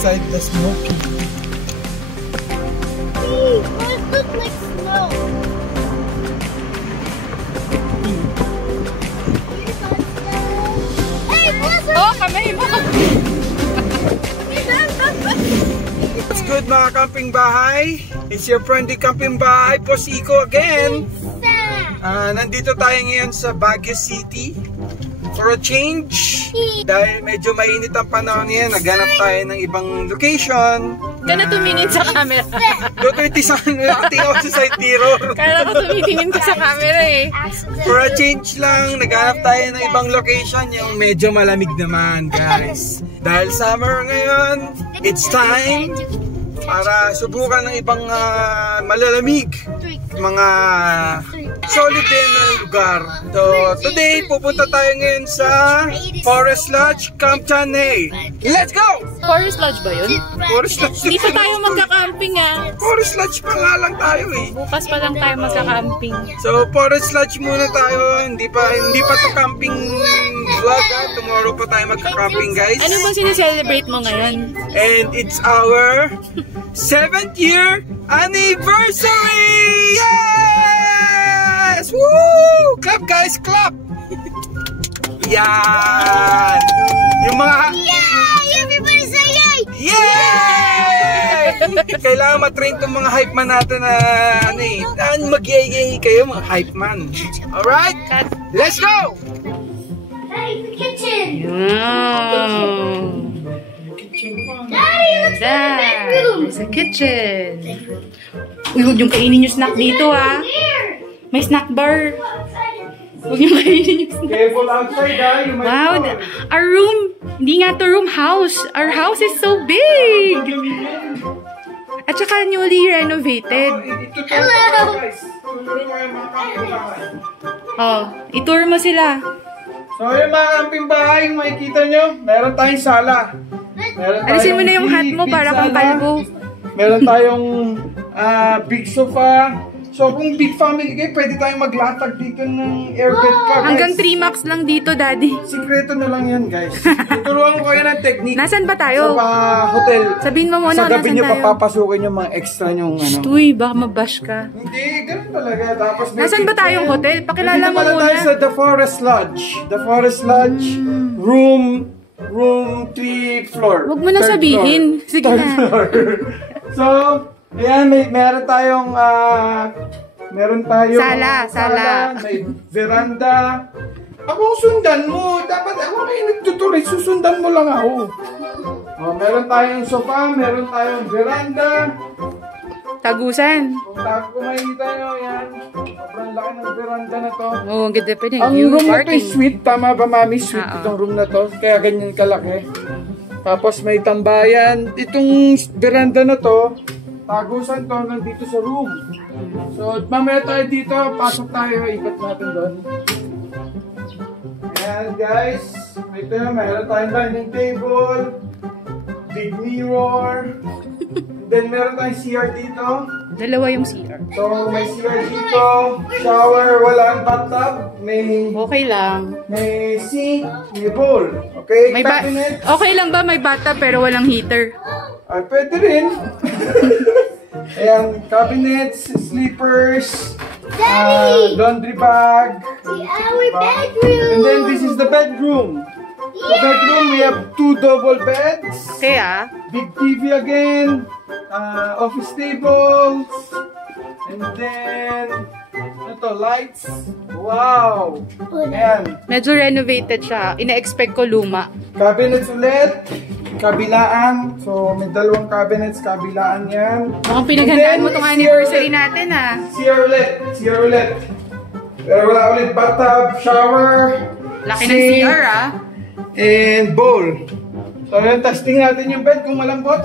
beside the smoky. Hey, it looks like snow. Hey, Blizzard! Oh, kami mo! What's good mga camping bahay? It's your friendly camping bahay, Posiko again. Nandito tayo ngayon sa Baguio City for a change. Dahil medyo mainit ang panahon ngayon, naghanap tayo ng ibang location. Kaya tumingin sa camera. Doon ito sa nakating ako sa side mirror. Kaya ko tumitingin ka sa camera eh. For a change lang, naghanap tayo ng ibang location, yung medyo malamig naman guys. Dahil summer ngayon, it's time para subukan ng ibang malalamig, mga solid din na lugar. So today pupunta tayo ngayon sa Forest Lodge, Camp Chaney. Let's go! Forest Lodge ba yun? Forest Lodge. Hindi pa tayo magka-camping ah. Forest Lodge pa nga lang tayo eh. Bukas pa lang tayo magka-camping. So Forest Lodge muna tayo. Hindi pa to camping vlog ah. Tomorrow pa tayo magka-camping guys. Ano bang sineselebrate mo ngayon? And it's our 7th year anniversary! Yes! Woo! Clap guys, clap! Yan! Yung mga... Yay! Everybody say yay! Yay! Kailangan matrain itong mga hype man natin na ano eh. Mag-yay-yay kayo mga hype man. Alright? Let's go! Hey, the kitchen! Wow! Daddy, let's go to the bedroom! There's a kitchen. Uy, huwag yung kainin yung snack dito ah. Here! May snack bar. Huwag yung kainin yung snack. Careful outside ah. You might Wow, fall. our room. Hindi nga to room, house. Our house is so big. At saka newly renovated. Hello! Oh, itour mo sila. So yung mga camping bahay, makikita nyo, meron tayong sala. Alisin mo na yung hat mo para kang kalbo. Meron tayong big sofa. So kung big family kayo, pwede tayong maglatag dito ng airbed pa guys. Hanggang 3 max lang dito, daddy. Sikreto na lang yan guys. Tuturuan ko kayo ng technique. Nasaan ba tayo? Sa hotel. Sabihin mo muna sa kung gabi nasaan nyo tayo. papapasukin yung mga extra nyong ano. Uy, baka mabash ka. Hindi, ganun talaga. Tapos may Nasaan ba kitchen. tayong hotel? Pakilala Nandito mo pala muna. tayo sa The Forest Lodge. The Forest Lodge, room 3 floor. Huwag mo na Third sabihin. floor. Sige Third na. floor. So, ayan, meron tayong Sala. May veranda. Ako sundan mo. Dapat ako kayo nagtutuloy. Susundan mo lang ako. Oh, meron tayong sofa, meron tayong veranda. Tagusan. Kung makikita nyo, yan. Sobrang laki ng veranda na to. Oh, ang ganda pa ng Ang view. room na to Parking. is sweet. Tama ba, mami? Sweet Oo. itong room na to. Kaya ganyan kalaki. Tapos may tambayan. Itong veranda na to, tagusan to nandito sa room. So, mamaya tayo dito. Pasok tayo. Ikot natin doon. Ayan, guys. Ito na, mayroon tayong dining table. Big mirror. And then, meron tayong CR dito. Dalawa yung CR. So, may CR dito. Shower, walang bathtub. Okay lang. May sink, may bowl. Okay, May cabinet. okay lang ba may bathtub pero walang heater? Ay, pwede rin. Ayan, cabinets, sleepers, Daddy! laundry bag. Our bedroom! And then this is the bedroom. The bedroom, we have 2 double beds. Okay ah. Big TV again. Office tables. And then, ito, lights. Wow! Ayan. Medyo renovated siya. Ina-expect ko luma. Cabinets ulit. Kabilaan. So, may 2 cabinets. Kabilaan yan. Mukhang pinaghandaan mo And tong then, anniversary natin ah. CR ulit. Pero wala ulit bathtub, shower, Laki ng sink, CR ah. and bowl. So, yun, testing natin yung bed kung malambot.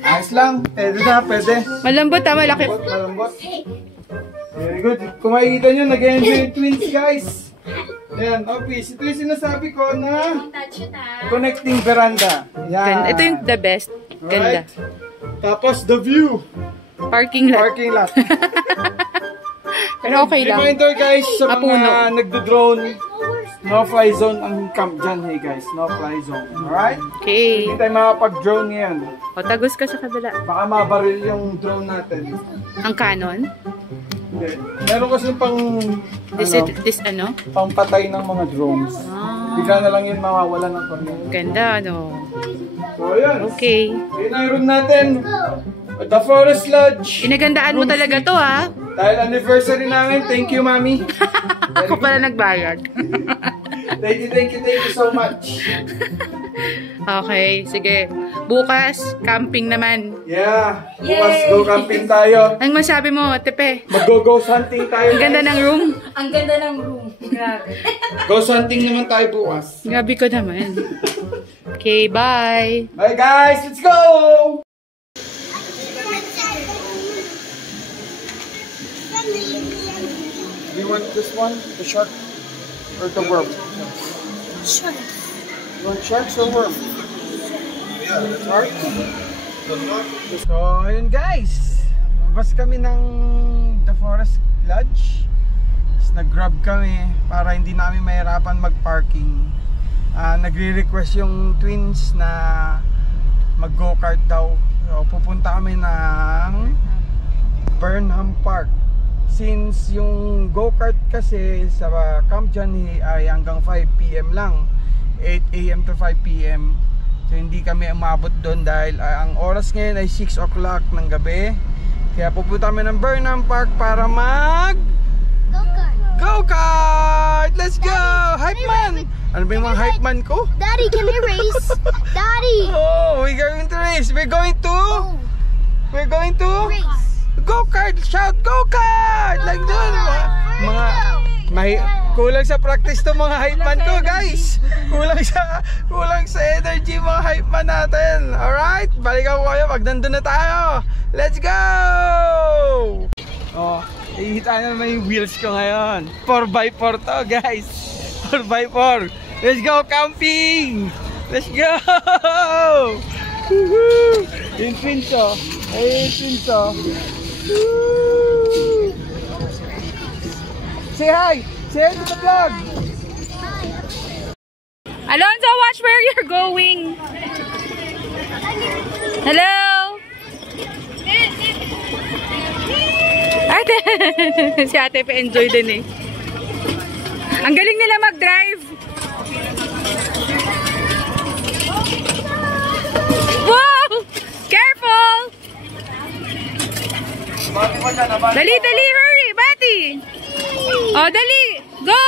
Ayos lang. Pwede na, pwede. Malambot ah, malaki. Malambot. Very good. Kung makikita nyo, nag-enjoy yung twins, guys. Ayan, office. Ito yung sinasabi ko na connecting veranda. Ganda. Yan. Ito yung the best. Ganda. Right. Tapos, the view. Parking lot. Parking lot. Pero okay lang. Reminder guys sa Mapuno. mga nagdo-drone, no-fly zone ang camp dyan, hey guys. No-fly zone. Alright? Okay. Hindi tayo makapag-drone ngayon. O, tagos ka sa kabila. Baka mabaril yung drone natin. Ang Canon? Hindi. Meron kasi pang This ano? pampatay ng mga drones. Bigla na lang yun mawawala ng kuryente. Ganda, ano? So, ayan. Okay. Yun ang room natin. The Forest Lodge. Inagandaan mo talaga to, ha? Dahil anniversary namin. Thank you, Mami. Ako pala nagbayad. Thank you so much. Okay, sige. Bukas, camping naman. Yeah. Bukas go camping tayo. Anong masabi mo, Tepe? Mag-go-ghost hunting tayo. Ang ganda ng room. Ang ganda ng room. Grabe. Ghost hunting naman tayo bukas. Grabe ko naman. Okay, bye. Bye guys, let's go! Do you want this one, the shark, or the worm? Sure. You want sharks or worm? Shark? So, ayun guys. Labas kami ng The Forest Lodge. Tapos nag-grab kami para hindi namin mahirapan mag-parking. Nagre-request yung twins na mag-go-kart daw. So, pupunta kami ng Burnham Park. Since yung go-kart kasi sa Camp Johnny ay hanggang 5 PM lang, 8 AM to 5 PM. So hindi kami umabot doon dahil ang oras ngayon ay 6 o'clock ng gabi. Kaya pupunta kami ng Burnham Park para mag go-kart! Let's go! Hype man! Ano ba yung mga hype man ko? Daddy, can we race? Daddy! Oh, we're going to race! We're going to Race. go-kart! Shout go-kart! Like doon! Kulang sa practice to mga hype man ko, guys! Kulang sa energy mga hype man natin! Alright? Balikan ko kayo pag nandun na tayo! Let's go! Oh, ihita na naman yung wheels ko ngayon. 4x4 to, guys! 4x4! Let's go camping! Let's go! Woohoo! Yung pinto! Ay, yung pinto! Woo! Say hi! Say hi to the vlog! Alonzo, watch where you're going. Hello? Ate, si ate pa enjoy din eh. Ang galing nila mag-drive. Wow! Careful! Dali, dali, hurry, Bati! Oh, dali! Go!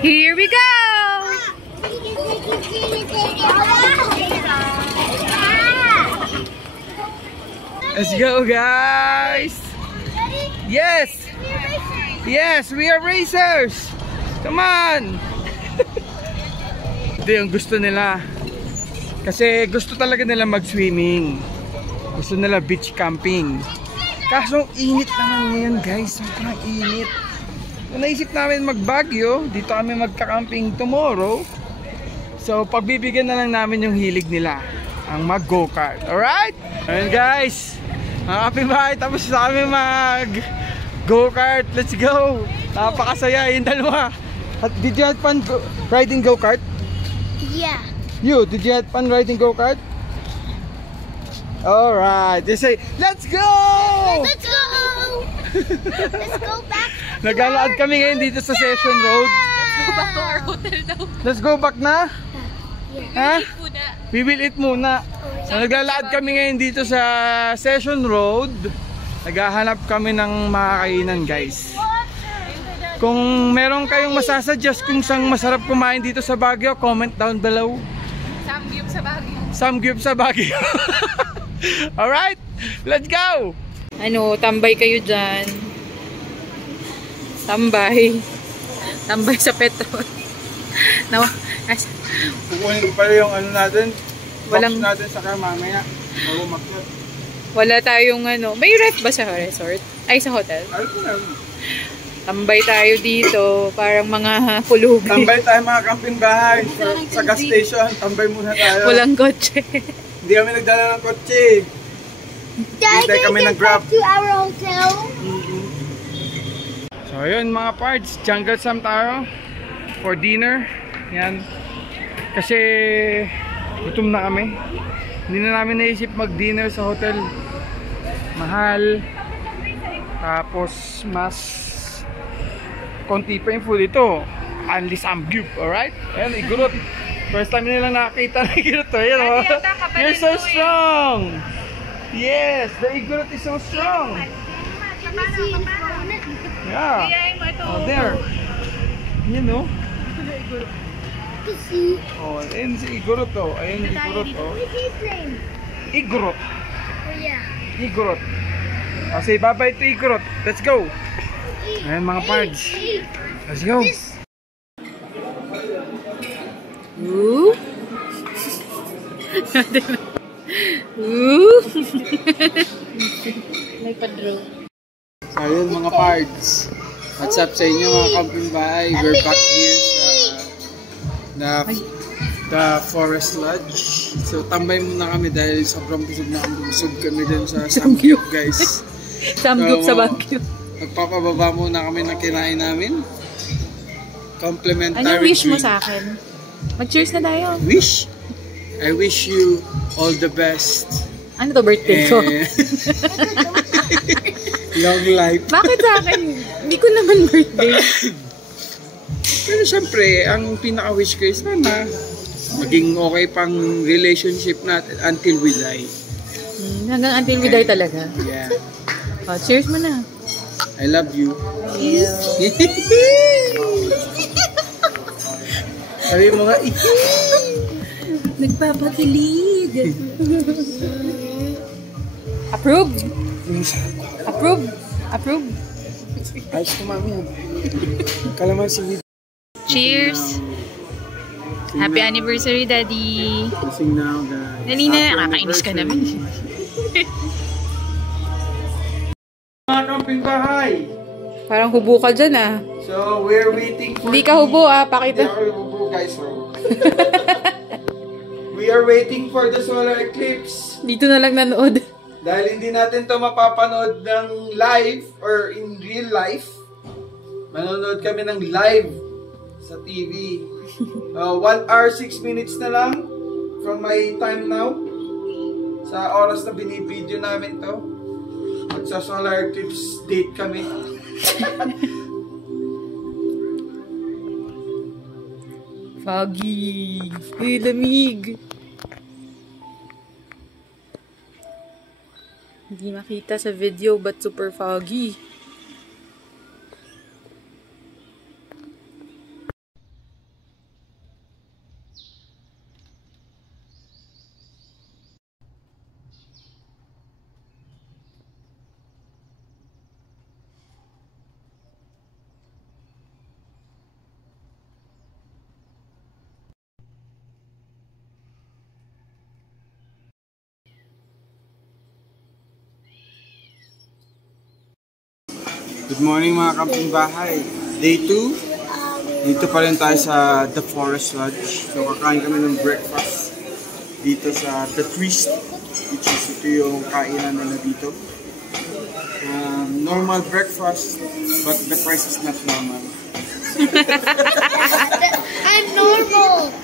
Here we go! Let's go, guys! Yes! Yes, we are racers! Come on! Ito yung gusto nila. Kasi gusto talaga nila mag-swimming. Gusto nila beach camping. Kaso init naman ngayon, guys. Sobrang init. So, naisip namin mag-Baguio. Dito kami magka-camping tomorrow. So pagbibigyan na lang namin yung hilig nila, ang mag-go-kart. Alright? Ayun guys, happy bahay. Tapos na kami mag-go-kart. Let's go! Napakasaya yung dalawa. Did you have fun riding go-kart? Yeah. You, did you have fun riding go-kart? Alright, they say, let's go! Let's go! Let's go back. Naglalakad kami ngayon dito sa Session Road. Let's go back to our hotel now. Let's go back na? Yeah. Ha? We will eat muna. So, naglalakad kami ngayon dito sa Session Road. Naghahanap kami ng makakainan, guys. Kung meron kayong masasuggest kung saan masarap kumain dito sa Baguio, comment down below. Samgyup sa Baguio. Samgyup sa Baguio. Alright, let's go! Ano, tambay kayo dyan. Tambay. Tambay sa petrol. Kukunin ko pala yung ano natin. Walang box natin saka mamaya. Magumaklat. Wala tayong ano. May ref ba sa resort? Ay, sa hotel? Ano po na? Tambay tayo dito. Parang mga kulubi. Tambay tayo mga camping bahay. Sa gas station, tambay muna tayo. Walang kotse. Hindi kami nagdala ng kotse. Hintay kami ng Grab. To our hotel. So So ayun mga parts, jungle sam tayo for dinner. Yan. Kasi gutom na kami. Hindi na namin naisip mag-dinner sa hotel. Mahal. Tapos mas konti pa yung food ito. Only samgyup, alright? Ayan, igurot. First time nila nakakita na igurot to. Ayan, oh. You're so strong! Yes, the igurot is so strong. Yeah. Oh, there. Yan, no? Oh, ayan si igurot, oh. Ayan, igurot, oh. Igurot. Igurot. Oh, say bye-bye to igurot. Let's go. Ayan, mga pards. Let's go. Ooh. Ooh. May padro. So ayun mga pards. What's up sa inyo mga kapitbahay? We're back here sa the Forest Lodge. So tambay muna kami dahil sobrang busog kami dun sa Samgyup guys. Samgyup sa Baguio. Magpapababa muna kami ng kinain namin. Complimentary. Anong wish mo sa akin? Mag-cheers na tayo. Wish? I wish you all the best. Ano to, birthday ko? Long life. Bakit sa akin? Hindi ko naman birthday. Pero syempre, ang pinaka-wish ko is sana maging okay pang relationship natin until we die. Hanggang until we die talaga. Yeah. Oh, cheers mo na. I love you. Sabi mo nga, nagpapakilig. Approve. Approve. Approve. Ayos ko mami. Kalamansi. Cheers. Happy anniversary, Daddy. Sing now, guys. Dali na, nakakainis ka naman. Mga kapitbahay. Parang hubo ka dyan ah. So, we're waiting for... Hindi ka hubo ah, pakita. Hindi ako hubo guys. We are waiting for the solar eclipse. Dito na lang nanood. Dahil hindi natin to mapapanood ng live or in real life. Manonood kami ng live sa TV. 1 hour 6 minutes na lang from my time now. Sa oras na binibideo namin to. Magsa solar eclipse date kami. Foggy. Uy, lamig. Hindi makita sa video but super foggy. Good morning mga kapitbahay. Day 2. Dito pa rin tayo sa The Forest Lodge. So kakain kami ng breakfast dito sa The Twist, which is ito yung kainan nila dito. Normal breakfast, but the price is not normal. I'm normal.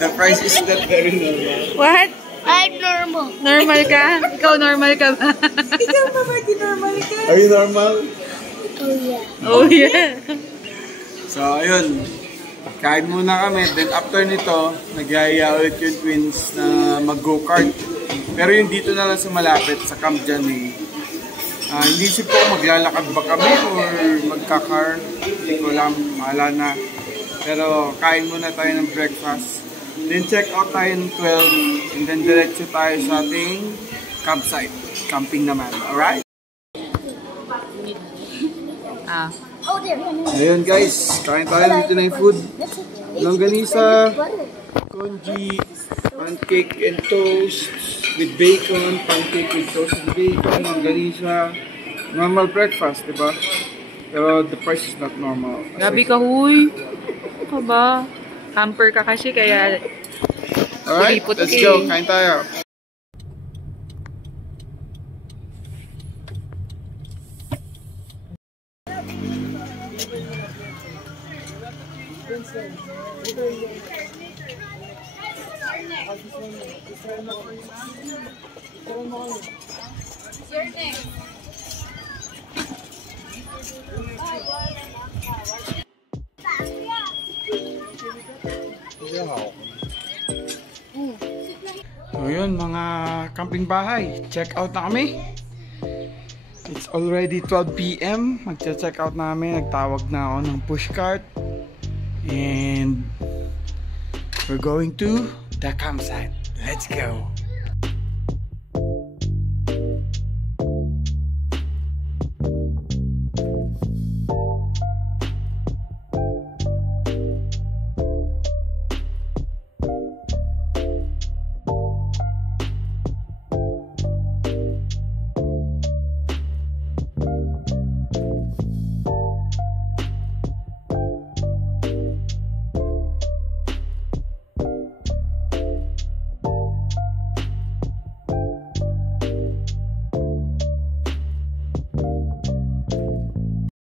The price is not very normal. What? I'm normal. Normal ka? Ikaw normal ka ba? Ikaw ba normal ka? Are you normal? Oh yeah. Oh yeah. So ayun, kain muna kami. Then after nito, nagyaya ulit yung twins na mag-go-kart. Pero yung dito na lang sa malapit, sa Camp Janay. Hindi si po maglalakad ba kami or magka-car. Hindi ko alam, mahala na. Pero kain muna tayo ng breakfast. Then check out tayo ng 12. And then diretso tayo sa ating campsite. Camping naman, alright? Ayun guys, kain tayo dito na yung food. Longganisa, congee, pancake and toast with bacon, pancake with toast with bacon, longganisa. Normal breakfast, diba? Pero the price is not normal. Gabi ka, huy. Ano ka ba? Hamper ka kasi, kaya... Alright, let's go. Kain tayo. So yun mga camping bahay, check out na kami. It's already 12 PM. Magche-check out namin. Nagtawag na ako ng pushcart. And we're going to the campsite. Let's go!